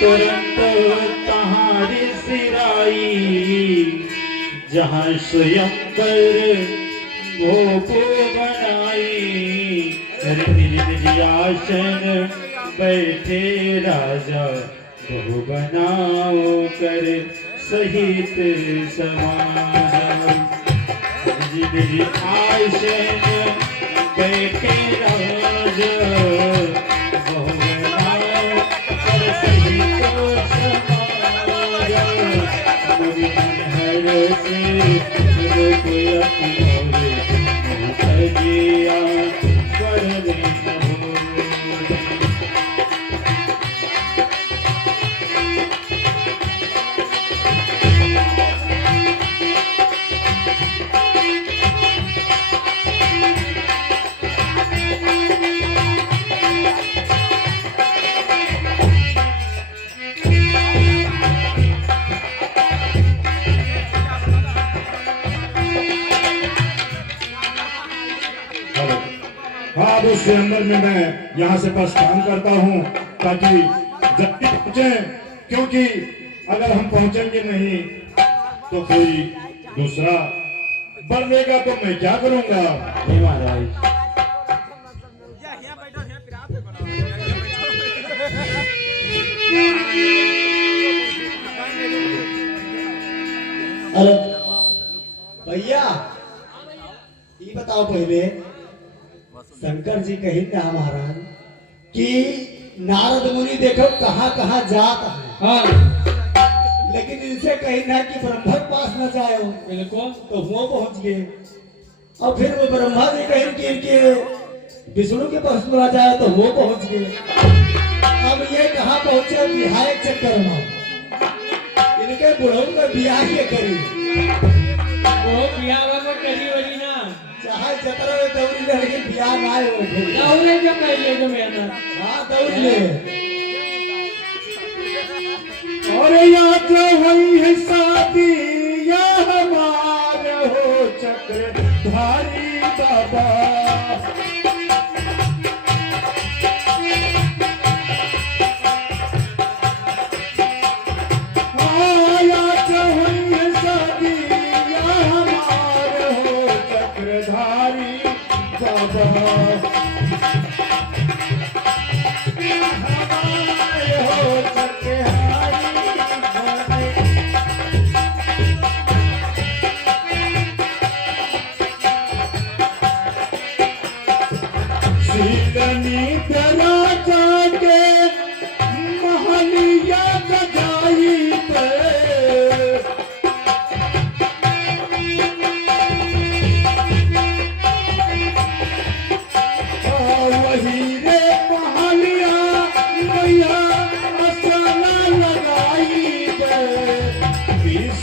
तुरंत तहारी सिराई, जहाँ स्वयंवर भोपो बनाई। निज निज आसन बैठे राजा, बहु बनाओ कर सहित समाज। निज निज आसन बैठे राजा, बहु बनाओ कर सहित समाज। मुनि हर से कोई अपने तजिया कर अब उस अंदर में मैं यहाँ से प्रस्थान करता हूँ ताकि जल्दी पहुंचे, क्योंकि अगर हम पहुंचेंगे नहीं तो कोई दूसरा बढ़ेगा तो मैं क्या करूंगा। महाराज अरे भैया ये बताओ पहले, शंकर जी कही ना महाराज कि नारद मुनि देखो कहाँ कहाँ जात है, हाँ। लेकिन इनसे कही ना कि ब्रह्मा के पास न जाओ, बिल्कुल तो वो पहुंच गए। और फिर वो ब्रह्मा जी कही कि इनके विष्णु के पास न जाए तो वो पहुंच गए। अब ये कहाँ पहुंचे, बिहार चक्कर में इनके बुढ़ऊ का बियाह ये करी, वो बियाह करी वही ना, चाहे जतरा में दौड़ी ले, लेकिन बियाह ना हो दौड़े जो पहले जो मेहनत। हाँ दौड़ ले। और या तो हुई है शादी या हमार हो चक्रधारी बाबा।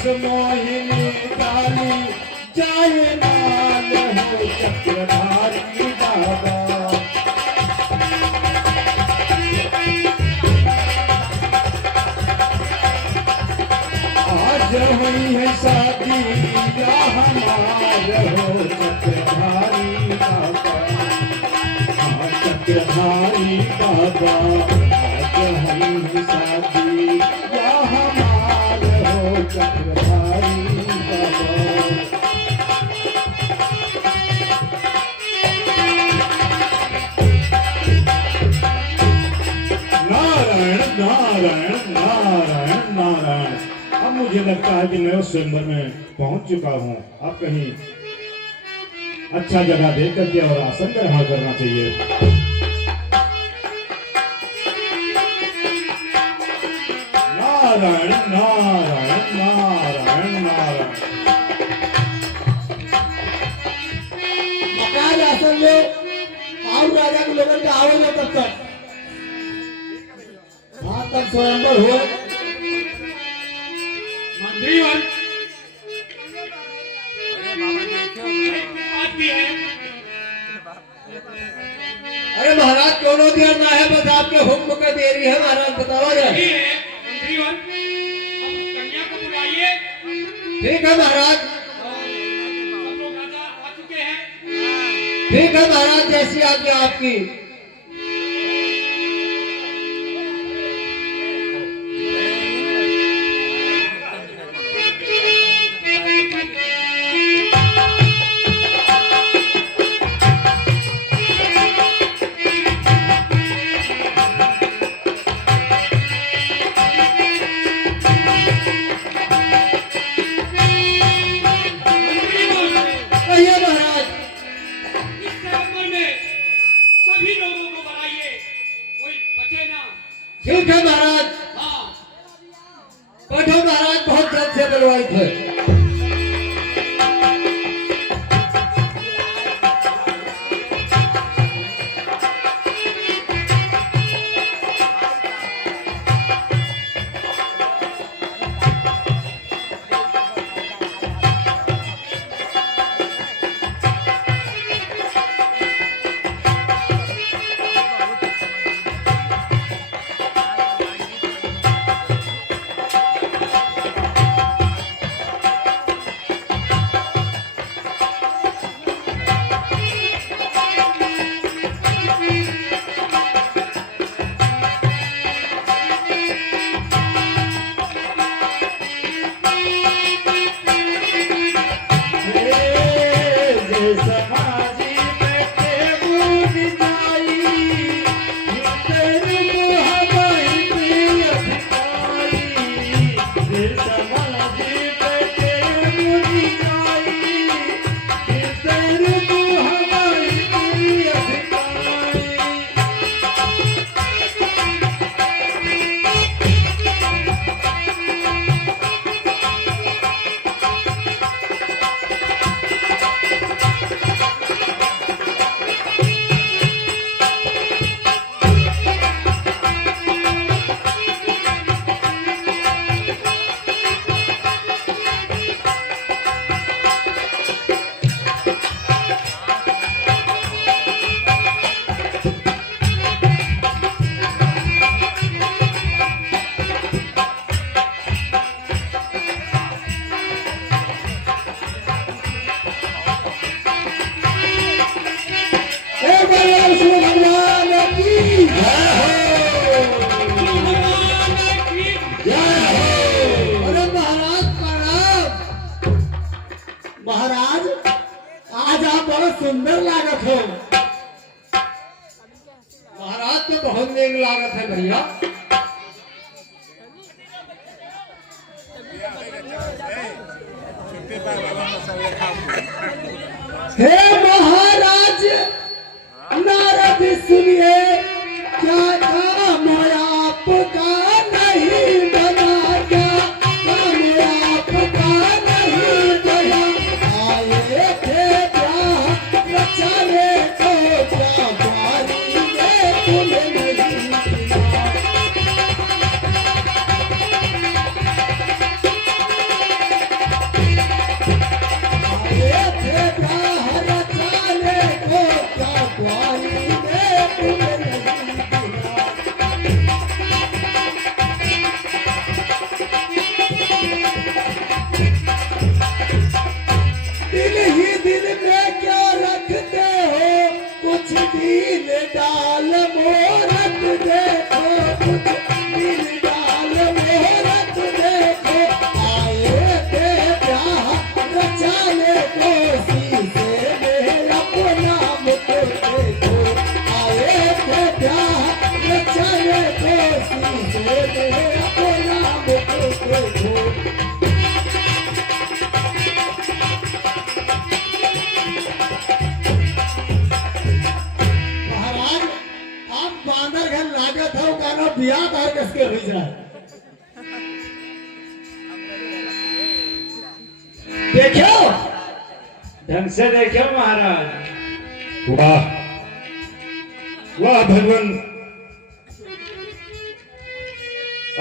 मोहिनी डाली जाए नाल हो चक्रधारी बाबा। आज हुई है शादी या हमार हो चक्रधारी बाबा, हाँ चक्रधारी बाबा। आज हुई है शादी या हमार हो चक्रधारी बाबा। नारायण नारायण नारायण नारायण। अब मुझे लगता है कि मैं उस स्वयंवर में पहुंच चुका हूं। अब कहीं अच्छा जगह देख करके और आसन ग्रहण करना चाहिए। नारायण नारायण नारायण नारायण। मकान आसन लो, आओ राजा के लोगों का आओ लो तब तक। हाँ तब स्वयंवर हुआ मंत्री वन अरे महाराज क्यों देर ना है, बस आपके हुक्म का देरी है महाराज, बताओ जरा। मंत्री वन कन्या को बुलाइए। ठीक है महाराज, सब लोग आ चुके हैं। ठीक है महाराज, जैसी आज्ञा आपकी। ठीक है महाराज। बैठो महाराज, बहुत जल्द से बुलवाई थे। महाराज, आज आप बहुत सुंदर लागत हो। महाराज तो बहुत नेक लागत है भैया। हे महाराज, नारद सुनिए, क्या काम आपका नहीं बना, क्या काम आपका नहीं बना। आए थे ब्याह रचाने को, क्या बारी ने तुम्हें नहीं किया। आए थे ब्याह रचाने को, क्या बारी ने तुम्हें नहीं किया। दिल ही दिल में क्या रखते हो, कुछ दिल डाल मोहरत देखो, कुछ दिल डाल मोहरत देखो। आए थे ब्याह रचाने को, शीशे में अपना मुख देखो। आए थे ब्याह रचाने को, शीशे में अपना मुख देखो। महाराज, आप बांदर घर लागत हो कानो बिया तार कसके हुई जाए। देखो ढंग से देखो महाराज। वाह वाह भगवान,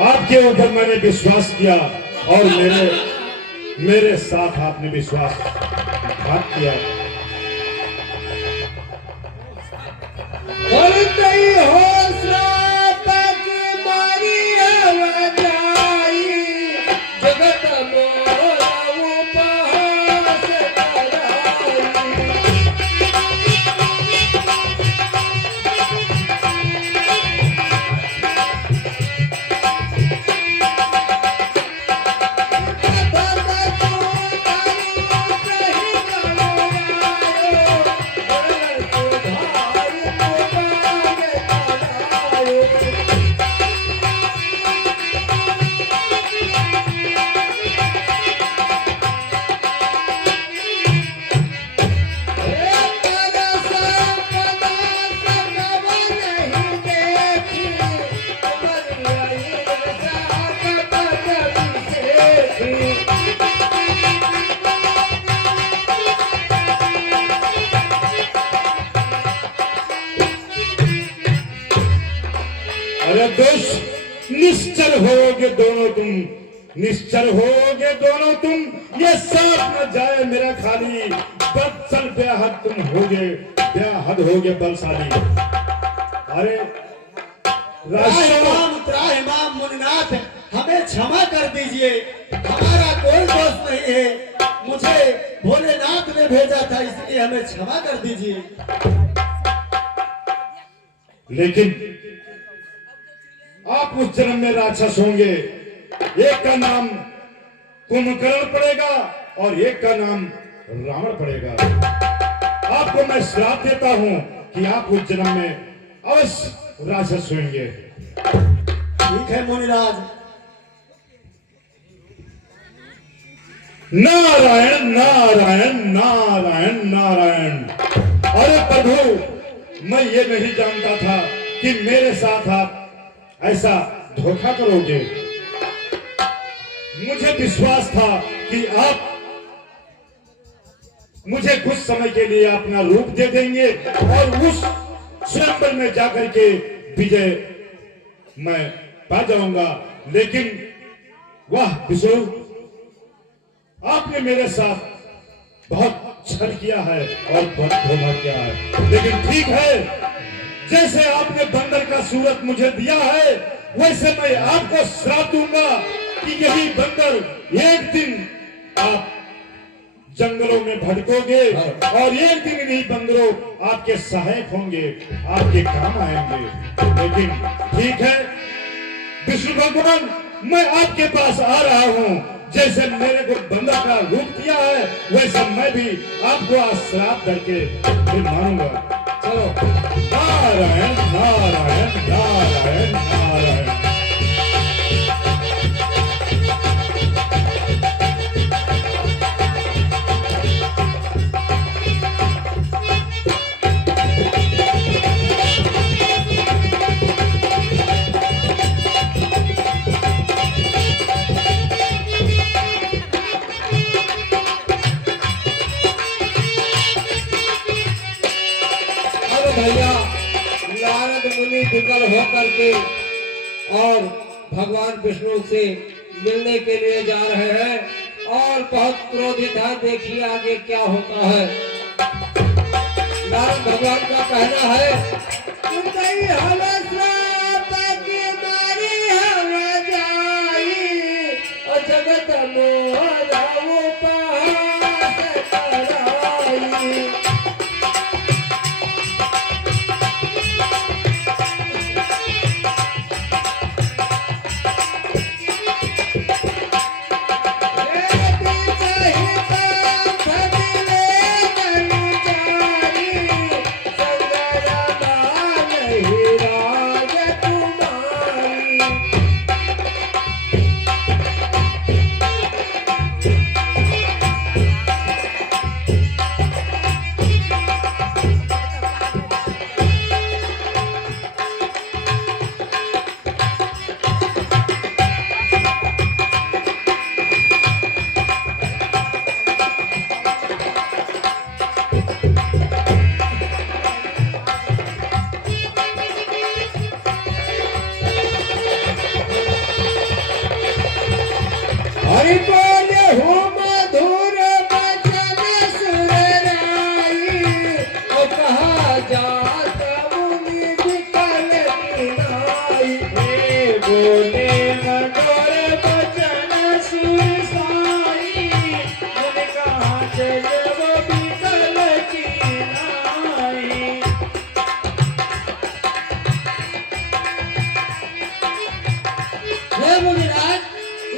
आपके ऊपर मैंने विश्वास किया और मेरे साथ आपने विश्वासघात किया। और नहीं हो श्राप की मारी अवजाई, जगत मोरा उपहास कराई। तब तू तारू सही करोगा, निश्चल होगे दोनों तुम, निश्चल होगे दोनों तुम, ये साथ न जाए मेरा खाली, बदसल बेहद तुम होगे, बेहद होगे बलशाली। अरे त्राहिमाम मुनिनाथ, हमें क्षमा कर दीजिए, हमारा कोई दोष नहीं है, मुझे भोलेनाथ ने भेजा था, इसलिए हमें क्षमा कर दीजिए। लेकिन आप उस जन्म में राक्षस होंगे, एक का नाम कुंभकर्ण पड़ेगा और एक का नाम रावण पड़ेगा। आपको मैं श्राप देता हूं कि आप उस जन्म में अवश्य राक्षस होंगे। ठीक है मुनिराज। नारायण नारायण नारायण नारायण। अरे प्रभु, मैं ये नहीं जानता था कि मेरे साथ आप ऐसा धोखा करोगे। मुझे विश्वास था कि आप मुझे कुछ समय के लिए अपना रूप दे देंगे और उस स्वयंवर में जाकर के विजय मैं पा जाऊंगा। लेकिन वाह विष्णु, आपने मेरे साथ बहुत छल किया है और बहुत धोखा किया है। लेकिन ठीक है, जैसे आपने बंदर का सूरत मुझे दिया है, वैसे मैं आपको श्राप दूंगा कि यही बंदर एक दिन आप जंगलों में भटकोगे और एक दिन इन्हीं बंदरों आपके सहायक होंगे, आपके काम आएंगे। लेकिन ठीक है विष्णु भगवान, मैं आपके पास आ रहा हूं। जैसे मेरे को बंदर का रूप दिया है, वैसे मैं भी आपको श्राप करके फिर मानूंगा। चलो, नारायण नारायण नारायण नारायण। भैया नारद मुनि विकल होकर के और भगवान विष्णु से मिलने के लिए जा रहे हैं और बहुत क्रोधित है। देखिए आगे क्या होता है। नारद भगवान का कहना है, जगत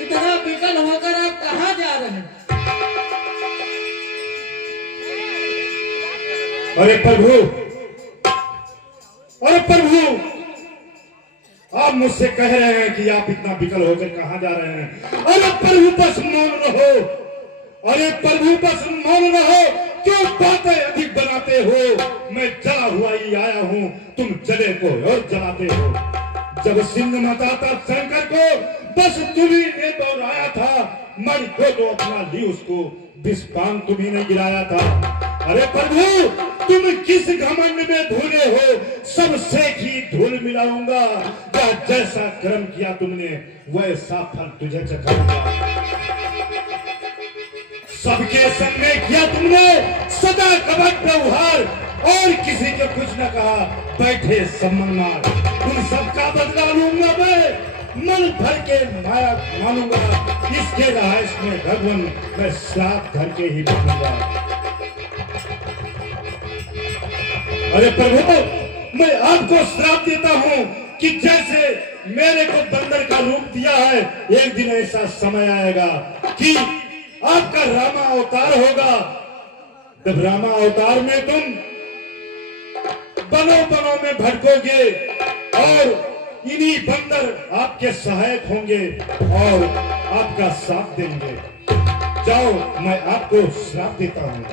इतना विकल होकर आप कहाँ जा रहे हैं? अरे प्रभु, अरे प्रभु, आप मुझसे कह रहे हैं कि आप इतना विकल होकर कहां जा रहे हैं? अरे प्रभु बस मौन रहो, अरे प्रभु बस मौन रहो, क्यों बातें अधिक बनाते हो? मैं जला हुआ ही आया हूं, तुम जले को और जलाते हो। जब सिंह मचाता शंकर को बस तुम्ही ने दोहराया था, मर को तो अपना ली उसको विष पान तुम्ही ने गिराया था। अरे प्रभु, तुम किस घमंड में धुले हो, सबसे ही धूल मिलाऊंगा। जैसा कर्म किया तुमने वैसा फल तुझे चखाऊंगा। सबके सामने किया तुमने सदा कपट व्यवहार, और किसी को कुछ न कहा, बैठे सम्मान मार। उन सबका बदला लूंगा मैं, मन भर के माया मानूंगा। इसके रहायश में भगवान मैं श्राप धर के ही मानूंगा। अरे प्रभु, मैं आपको श्राप देता हूँ कि जैसे मेरे को बंदर का रूप दिया है, एक दिन ऐसा समय आएगा कि आपका रामा अवतार होगा। तब रामा अवतार में तुम बनों बनों में भटकोगे और इन्हीं बंदर आपके सहायक होंगे और आपका साथ देंगे। जाओ, मैं आपको श्राप देता हूँ।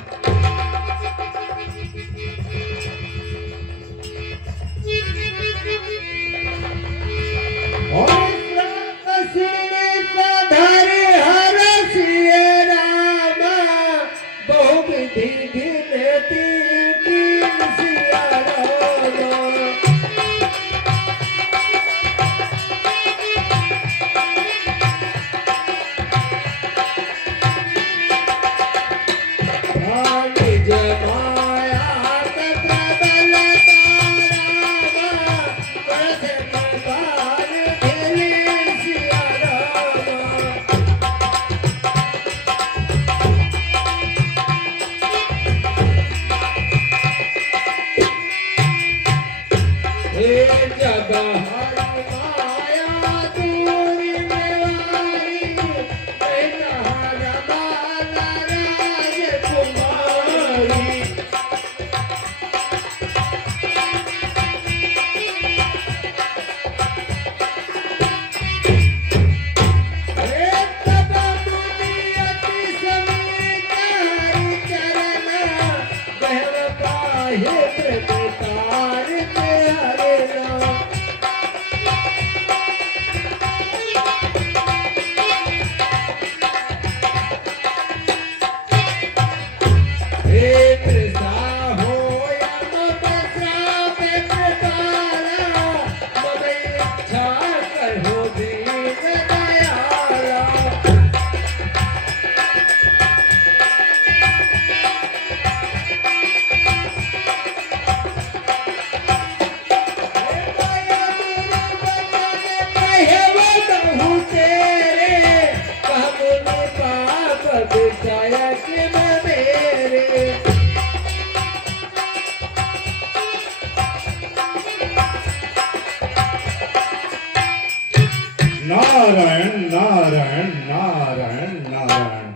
नारायण नारायण नारायण नारायण,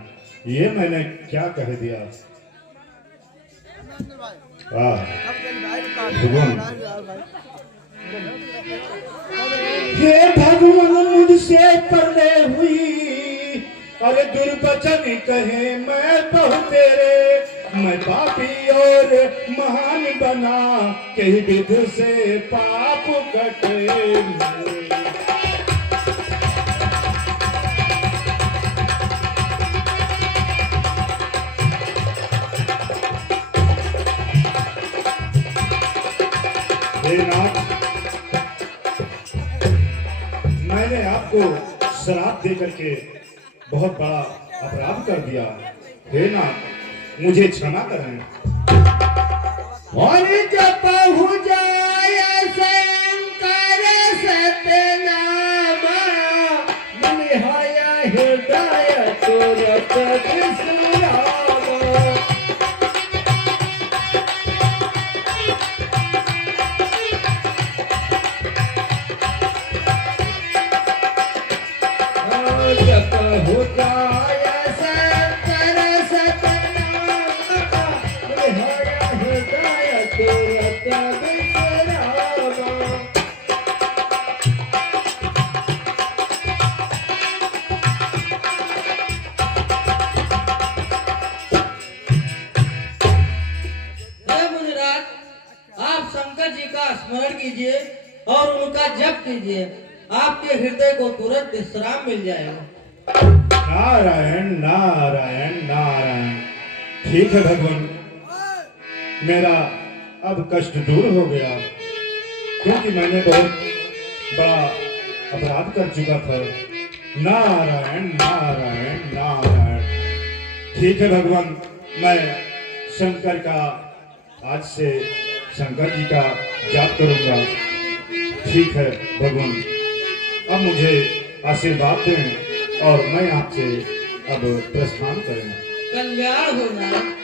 ये मैंने क्या कह दिया। भगवान, हे भगवान मुझसे परले हुई, अरे दुर्वचन कहे मैं बहु तेरे, मैं पापी और महान बना, कहीं विध से पाप कटे। मैंने आपको श्राप दे करके बहुत बड़ा अपराध कर दिया। हे नाथ, मुझे क्षमा करें। और जब हो जाए शंकर सतनामा, निहाया हृदय तुरत विश्रामा। हो जाए शंकर सतनामा, निहाया हृदय तुरत विश्रामा। आप शंकर जी का स्मरण कीजिए और उनका जप कीजिए, आपके हृदय को तुरंत विश्राम मिल जाएगा। नारायण नारायण नारायण। ठीक है भगवान, मेरा अब कष्ट दूर हो गया, क्योंकि मैंने बहुत बड़ा अपराध कर चुका था। नारायण नारायण नारायण। ठीक है भगवान, मैं शंकर का आज से शंकर जी का जाप करूंगा। ठीक है भगवान, अब मुझे आशीर्वाद दें और मैं आपसे अब प्रस्थान करें। कल्याण हो नारद।